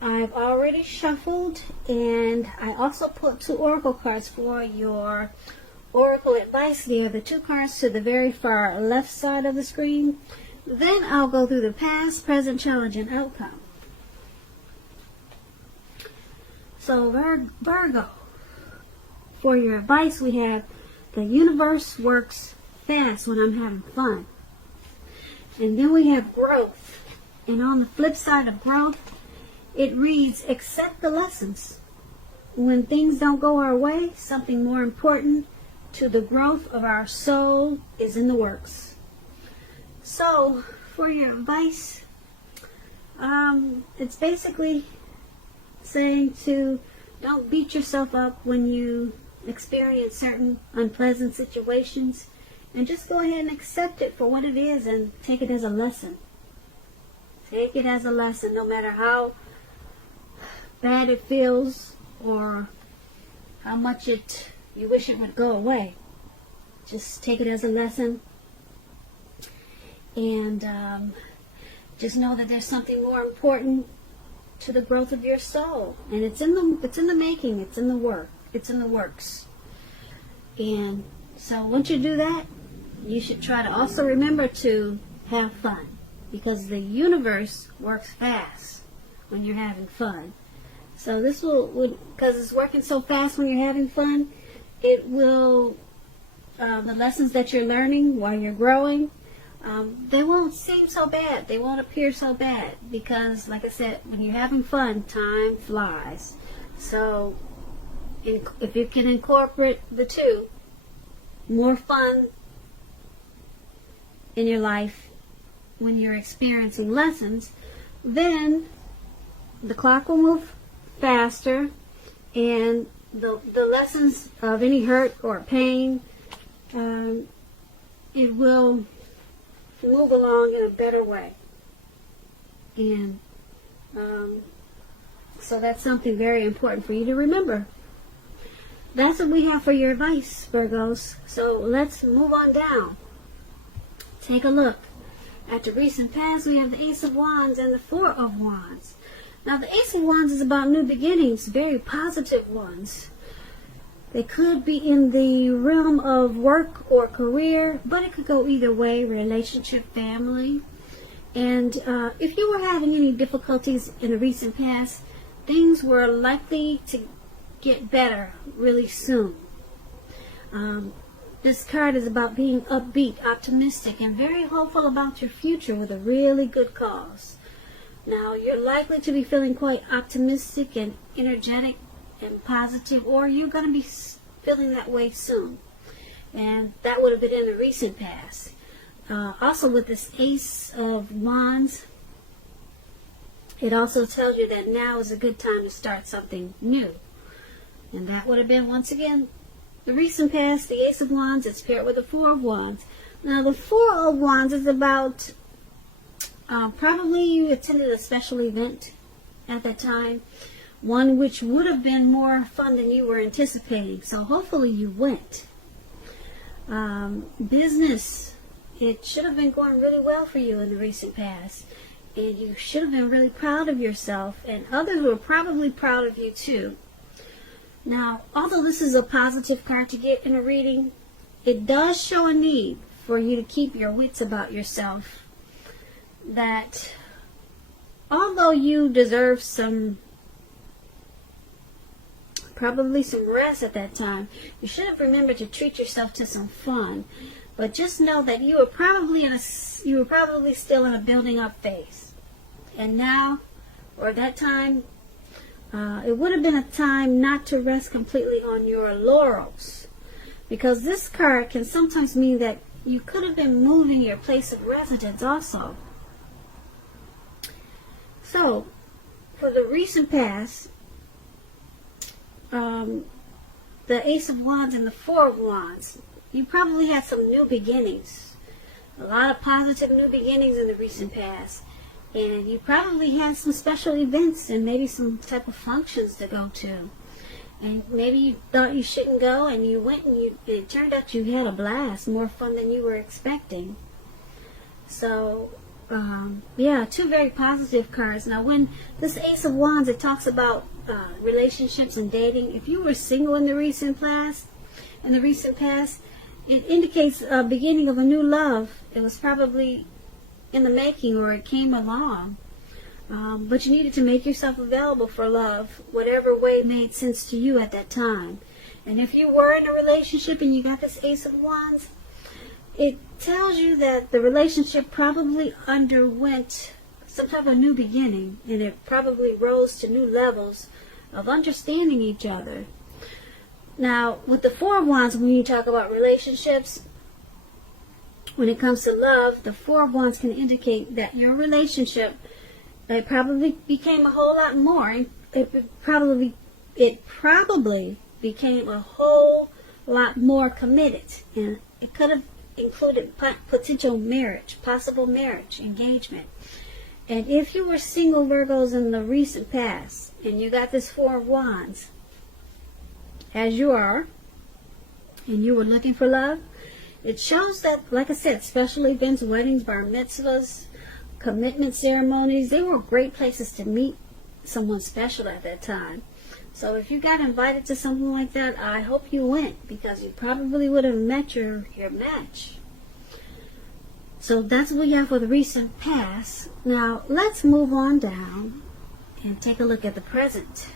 I've already shuffled, and I also put 2 oracle cards for your oracle advice here. The 2 cards to the very far left side of the screen. Then I'll go through the past, present, challenge, and outcome. So Virgo, for your advice, we have the universe works fast when I'm having fun. And then we have growth. And on the flip side of growth, it reads, accept the lessons. When things don't go our way, something more important to the growth of our soul is in the works. So, for your advice, it's basically saying to don't beat yourself up when you experience certain unpleasant situations, and just go ahead and accept it for what it is and take it as a lesson. Take it as a lesson, no matter how bad it feels or how much you wish it would go away. Just take it as a lesson, and just know that there's something more important to the growth of your soul, and it's in the making, it's in the works. And so once you do that, you should try to also remember to have fun, because the universe works fast when you're having fun. So this will because it's working so fast when you're having fun, it will the lessons that you're learning while you're growing, they won't seem so bad. They won't appear so bad, because, like I said, when you're having fun, time flies. So if you can incorporate the 2, more fun in your life when you're experiencing lessons, then the clock will move faster, and the lessons of any hurt or pain, it will move along in a better way. And so that's something very important for you to remember. That's what we have for your advice, Virgos. So let's move on down. Take a look at the recent past. We have the Ace of Wands and the 4 of Wands. Now, the Ace of Wands is about new beginnings, very positive ones. They could be in the realm of work or career, but it could go either way, relationship, family. And if you were having any difficulties in the recent past, things were likely to get better really soon. This card is about being upbeat, optimistic, and very hopeful about your future with a really good cause. Now, you're likely to be feeling quite optimistic and energetic and positive, or you're going to be feeling that way soon. And that would have been in the recent past. Also, with this Ace of Wands, it also tells you that now is a good time to start something new. And that would have been, once again, the recent past. The Ace of Wands is paired with the 4 of Wands. Now, the 4 of Wands is about probably you attended a special event at that time, one which would have been more fun than you were anticipating. So hopefully you went. Business, it should have been going really well for you in the recent past, and you should have been really proud of yourself, and others were probably proud of you too. Now, although this is a positive card to get in a reading, it does show a need for you to keep your wits about yourself. That although you deserve probably some rest at that time, you should have remembered to treat yourself to some fun. But just know that you were probably still in a building up phase. And now, or at that time, it would have been a time not to rest completely on your laurels. Because this card can sometimes mean that you could have been moving your place of residence also. So, for the recent past, the Ace of Wands and the 4 of Wands, you probably had some new beginnings. A lot of positive new beginnings in the recent past. And you probably had some special events and maybe some type of functions to go to. And maybe you thought you shouldn't go, and you went, and it turned out you had a blast, more fun than you were expecting. So two very positive cards. Now, when this Ace of Wands, it talks about relationships and dating. If you were single in the recent past, it indicates a beginning of a new love. It was probably in the making, or it came along. But you needed to make yourself available for love, whatever way made sense to you at that time. And if you were in a relationship and you got this Ace of Wands, it tells you that the relationship probably underwent some type of new beginning, and it probably rose to new levels of understanding each other. Now, with the Four of Wands, when you talk about relationships, when it comes to love, the Four of Wands can indicate that your relationship, it probably became a whole lot more. It probably became a whole lot more committed, and it could have included potential marriage, possible marriage, engagement. And if you were single, Virgos, in the recent past, and you got this Four of Wands, as you are, and you were looking for love, it shows that, like I said, special events, weddings, bar mitzvahs, commitment ceremonies, they were great places to meet someone special at that time. So if you got invited to something like that, I hope you went, because you probably would have met your match. So that's what we have for the recent past. Now, let's move on down and take a look at the present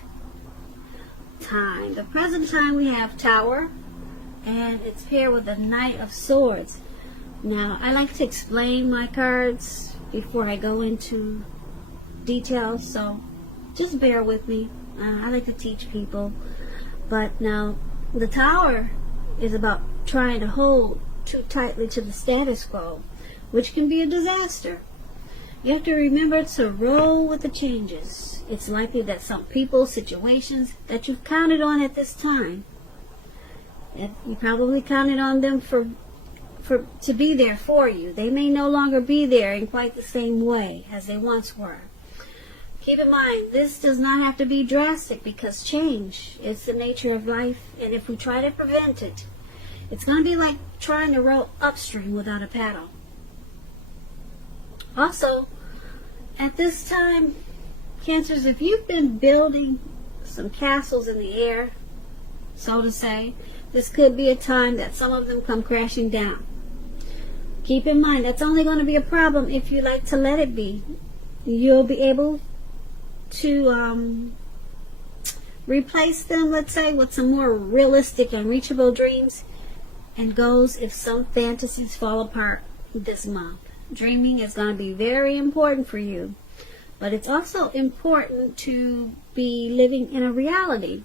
time. The present time, we have Tower, and it's paired with the Knight of Swords. Now, I like to explain my cards before I go into details, so just bear with me. I like to teach people. But now, the Tower is about trying to hold too tightly to the status quo, which can be a disaster. You have to remember to roll with the changes. It's likely that some people, situations that you've counted on at this time, and you probably counted on them to be there for you. They may no longer be there in quite the same way as they once were. Keep in mind, this does not have to be drastic, because change is the nature of life, and if we try to prevent it, it's going to be like trying to row upstream without a paddle. Also, at this time, Cancers, if you've been building some castles in the air, so to say, this could be a time that some of them come crashing down. Keep in mind, that's only going to be a problem if you like to let it be. You'll be able to replace them, let's say, with some more realistic and reachable dreams and goals if some fantasies fall apart this month. Dreaming is going to be very important for you, but it's also important to be living in a reality.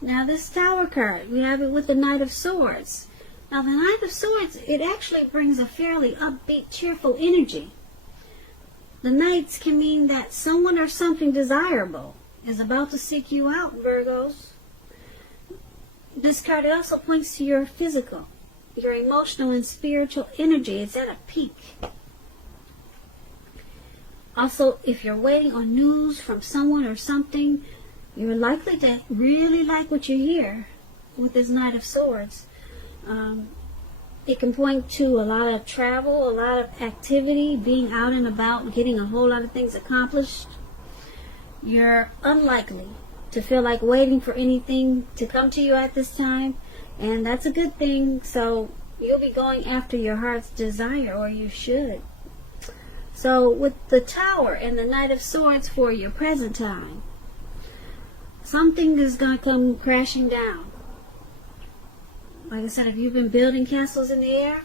Now, this Tower card, we have it with the Knight of Swords. Now, the Knight of Swords, it actually brings a fairly upbeat, cheerful energy. The Knights can mean that someone or something desirable is about to seek you out, Virgos. This card also points to your physical, your emotional and spiritual energy. It's at a peak. Also, if you're waiting on news from someone or something, you're likely to really like what you hear with this Knight of Swords. It can point to a lot of travel, a lot of activity, being out and about, getting a whole lot of things accomplished. You're unlikely to feel like waiting for anything to come to you at this time, and that's a good thing. So you'll be going after your heart's desire, or you should. So with the Tower and the Knight of Swords for your present time, something is going to come crashing down. Like I said, if you've been building castles in the air,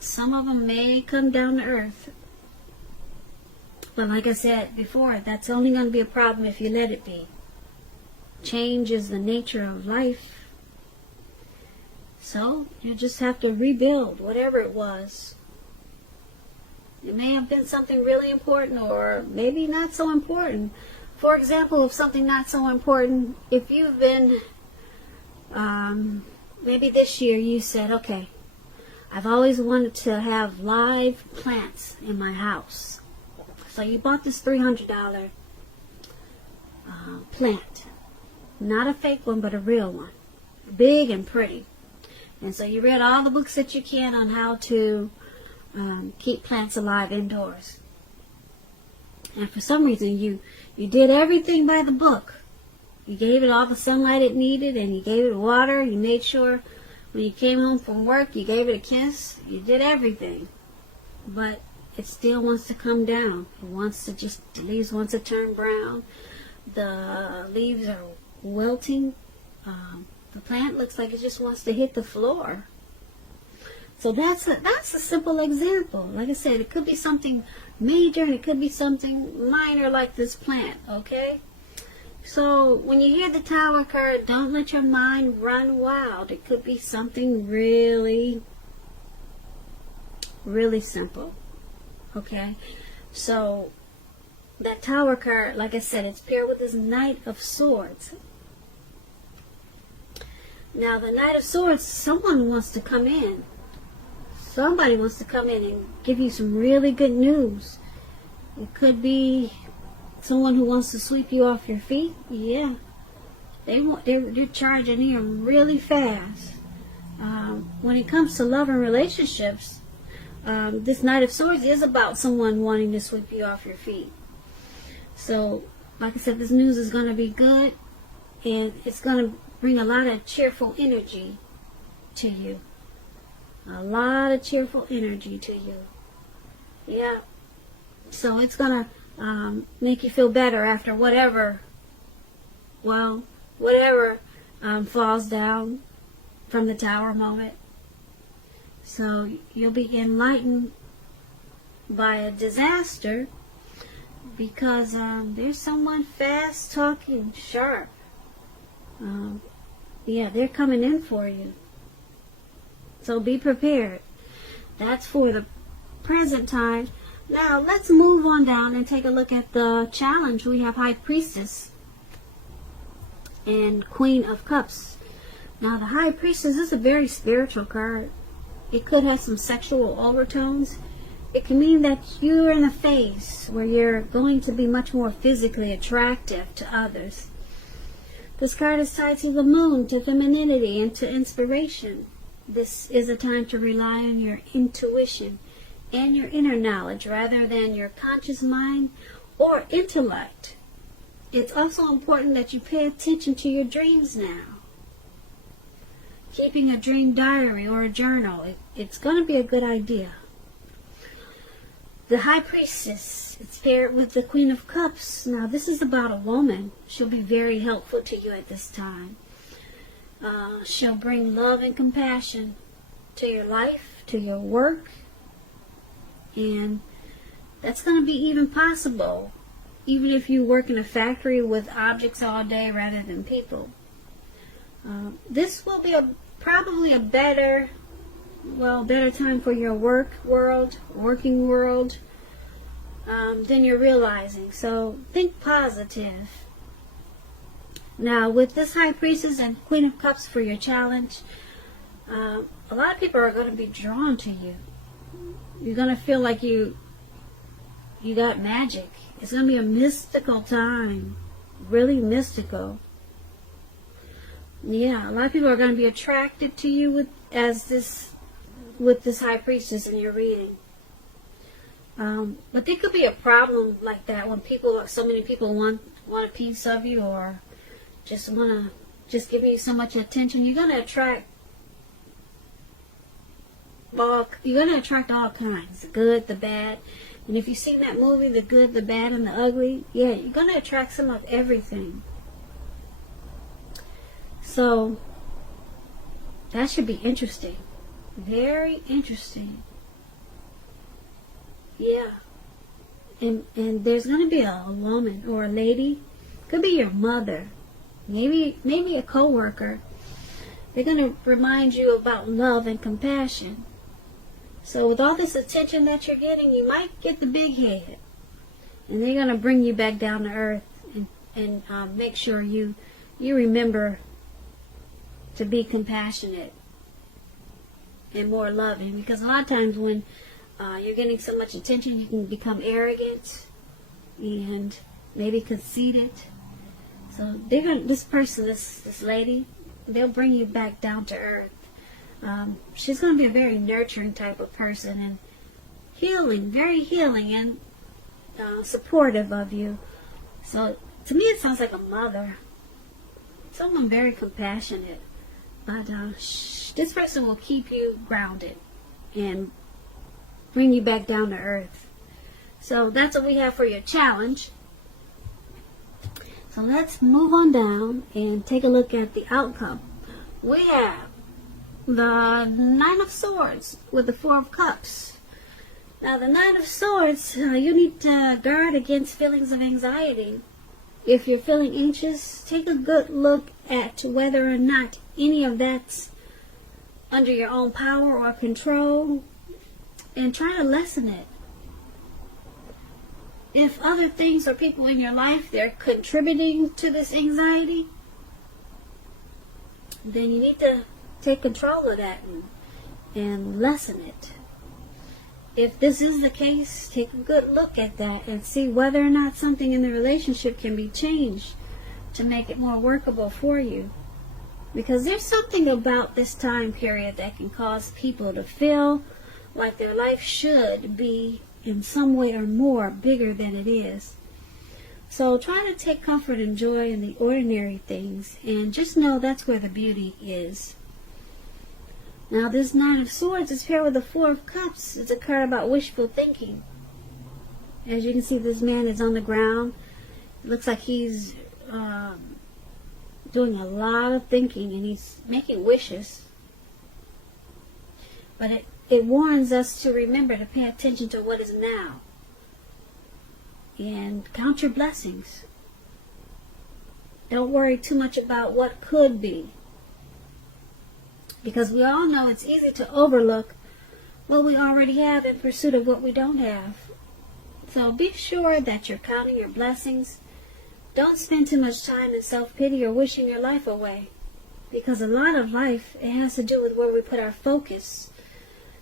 some of them may come down to earth. But like I said before, that's only going to be a problem if you let it be. Change is the nature of life. So you just have to rebuild whatever it was. It may have been something really important, or maybe not so important. For example, if something not so important, if you've been, maybe this year you said, okay, I've always wanted to have live plants in my house. So you bought this $300 plant. Not a fake one, but a real one. Big and pretty. And so you read all the books that you can on how to keep plants alive indoors. And for some reason, you did everything by the book. You gave it all the sunlight it needed, and you gave it water. You made sure when you came home from work, you gave it a kiss. You did everything. But it still wants to come down. It wants to the leaves want to turn brown. The leaves are wilting. The plant looks like it just wants to hit the floor. So that's a simple example. Like I said, it could be something major and it could be something minor like this plant, okay? So when you hear the Tower card, don't let your mind run wild. It could be something really, really simple, okay? So that Tower card, like I said, it's paired with this Knight of Swords. Now the Knight of Swords, someone wants to come in. Somebody wants to come in and give you some really good news. It could be someone who wants to sweep you off your feet. Yeah, they're charging in really fast. When it comes to love and relationships, this Knight of Swords is about someone wanting to sweep you off your feet. So, like I said, this news is going to be good, and it's going to bring a lot of cheerful energy to you. A lot of cheerful energy to you. Yeah. So it's going to make you feel better after whatever falls down from the Tower moment. So you'll be enlightened by a disaster because there's someone fast talking, sharp. Yeah, they're coming in for you. So be prepared. That's for the present time. Now let's move on down and take a look at the challenge. We have High Priestess and Queen of Cups. Now the High Priestess is a very spiritual card. It could have some sexual overtones. It can mean that you're in a phase where you're going to be much more physically attractive to others. This card is tied to the moon, to femininity, and to inspiration. This is a time to rely on your intuition and your inner knowledge rather than your conscious mind or intellect. It's also important that you pay attention to your dreams now. Keeping a dream diary or a journal, it's going to be a good idea. The High Priestess, it's paired with the Queen of Cups. Now this is about a woman. She'll be very helpful to you at this time. She'll bring love and compassion to your life, to your work, and that's going to be even possible even if you work in a factory with objects all day rather than people. This will be probably a better time for your working world than you're realizing. So think positive. Now, with this High Priestess and Queen of Cups for your challenge, a lot of people are going to be drawn to you. You're going to feel like you got magic. It's going to be a mystical time. Really mystical. Yeah, a lot of people are going to be attracted to you with this High Priestess in your reading. But there could be a problem like that when so many people want a piece of you or just want to give you so much attention. You're going to attract all kinds, the good, the bad. And if you've seen that movie, The Good, the Bad, and the Ugly, yeah, you're going to attract some of everything. So that should be interesting. Very interesting. Yeah. And there's going to be a woman or a lady. Could be your mother. Maybe a co-worker. They're going to remind you about love and compassion. So with all this attention that you're getting, you might get the big head. And they're going to bring you back down to earth and make sure you remember to be compassionate and more loving. Because a lot of times when you're getting so much attention, you can become arrogant and maybe conceited. So this lady, they'll bring you back down to earth. She's going to be a very nurturing type of person, healing, very healing and supportive of you. So to me it sounds like a mother, someone very compassionate. But this person will keep you grounded and bring you back down to earth. So that's what we have for your challenge. So let's move on down and take a look at the outcome. We have the Nine of Swords with the Four of Cups. Now the Nine of Swords, you need to guard against feelings of anxiety. If you're feeling anxious, take a good look at whether or not any of that's under your own power or control, and try to lessen it. If other things or people in your life, they're contributing to this anxiety, then you need to take control of that and lessen it. If this is the case, take a good look at that and see whether or not something in the relationship can be changed to make it more workable for you. Because there's something about this time period that can cause people to feel like their life should be in some way or more bigger than it is. So try to take comfort and joy in the ordinary things, and just know that's where the beauty is. Now this Nine of Swords is paired with the Four of Cups. It's a card about wishful thinking. As you can see, this man is on the ground. It looks like he's doing a lot of thinking, and he's making wishes. But it warns us to remember to pay attention to what is now and count your blessings. Don't worry too much about what could be, because we all know it's easy to overlook what we already have in pursuit of what we don't have. So be sure that you're counting your blessings. Don't spend too much time in self-pity or wishing your life away, because a lot of life, it has to do with where we put our focus.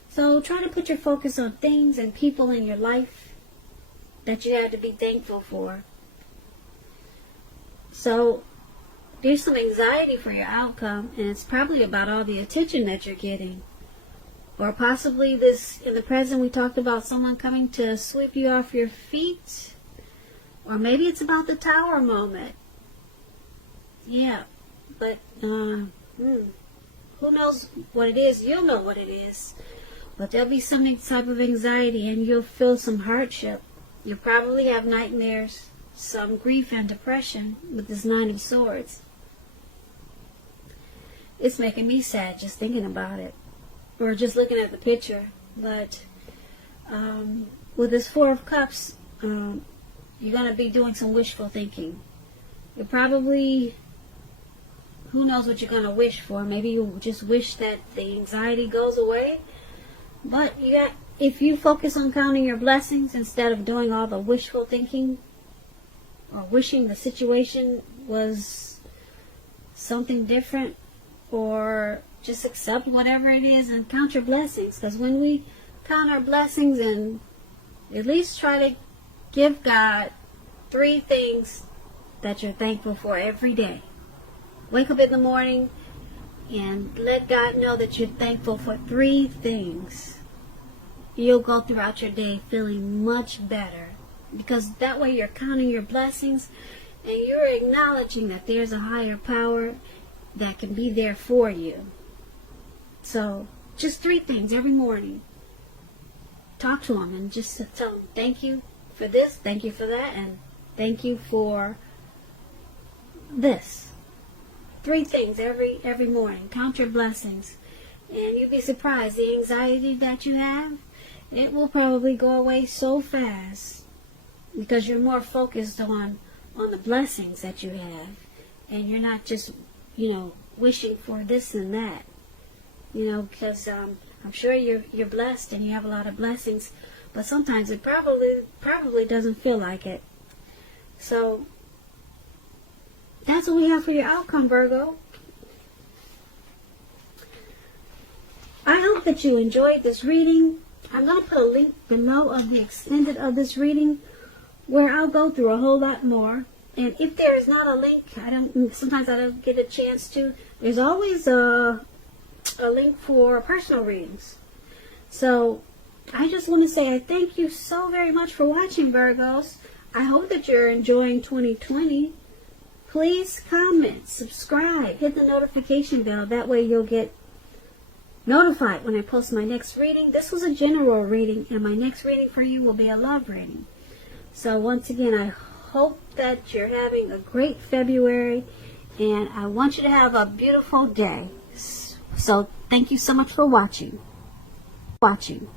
So try to put your focus on things and people in your life that you have to be thankful for. So there's some anxiety for your outcome, and it's probably about all the attention that you're getting. Or possibly this, in the present, we talked about someone coming to sweep you off your feet. Or maybe it's about the Tower moment. Yeah, but who knows what it is? You'll know what it is. But there'll be some type of anxiety, and you'll feel some hardship. You'll probably have nightmares, some grief and depression with this Nine of Swords. It's making me sad just thinking about it, or just looking at the picture. But with this Four of Cups, you're going to be doing some wishful thinking. You're probably, who knows what you're going to wish for. Maybe you just wish that the anxiety goes away. But if you focus on counting your blessings instead of doing all the wishful thinking or wishing the situation was something different, or just accept whatever it is and count your blessings. Because when we count our blessings and at least try to give God 3 things that you're thankful for every day. Wake up in the morning and let God know that you're thankful for 3 things. You'll go throughout your day feeling much better, because that way you're counting your blessings and you're acknowledging that there's a higher power that can be there for you. So just 3 things every morning. Talk to Him and just tell Him, thank you for this, thank you for that, and thank you for this. 3 things every morning. Count your blessings, and you'll be surprised. The anxiety that you have, it will probably go away so fast, because you're more focused on the blessings that you have, and you're not just wishing for this and that. Because I'm sure you're blessed and you have a lot of blessings, but sometimes it probably doesn't feel like it. So that's what we have for your outcome, Virgo. I hope that you enjoyed this reading. I'm going to put a link below of the extended of this reading, where I'll go through a whole lot more. And if there is not a link, sometimes I don't get a chance to. There's always a link for personal readings. So I just want to say I thank you so very much for watching, Virgos. I hope that you're enjoying 2020. Please comment, subscribe, hit the notification bell. That way you'll get notified when I post my next reading. This was a general reading, and my next reading for you will be a love reading. So once again, I hope that you're having a great February, and I want you to have a beautiful day. So thank you so much for watching. Watching.